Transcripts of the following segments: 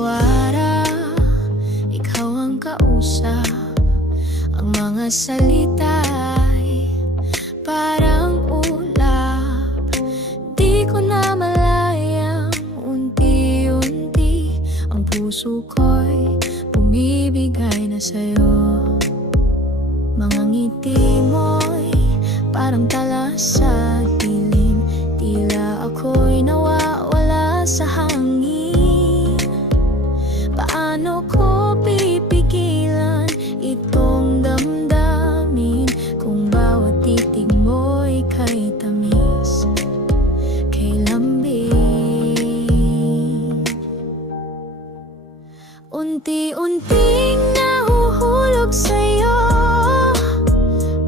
Tawara, ikaw ang kausap. Ang mga salita ay parang ulap. Di ko na malayang unti-unti Ang puso ko'y bumibigay na sa'yo. Mga ngiti mo'y parang talasa. Unti-unting nahuhulog sa'yo.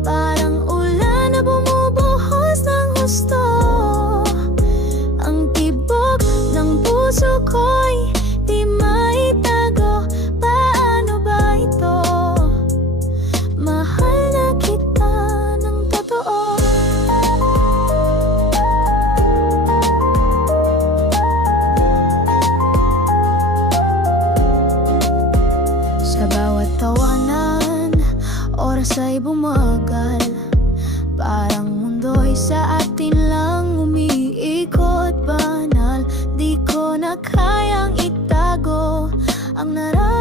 Parang ulan na bumubuhos ng husto. Ang tibok ng puso ko'y oras ay bumagal. Parang mundo'y sa atin lang umiikot banal. Di ko na kayang itago ang nararamdaman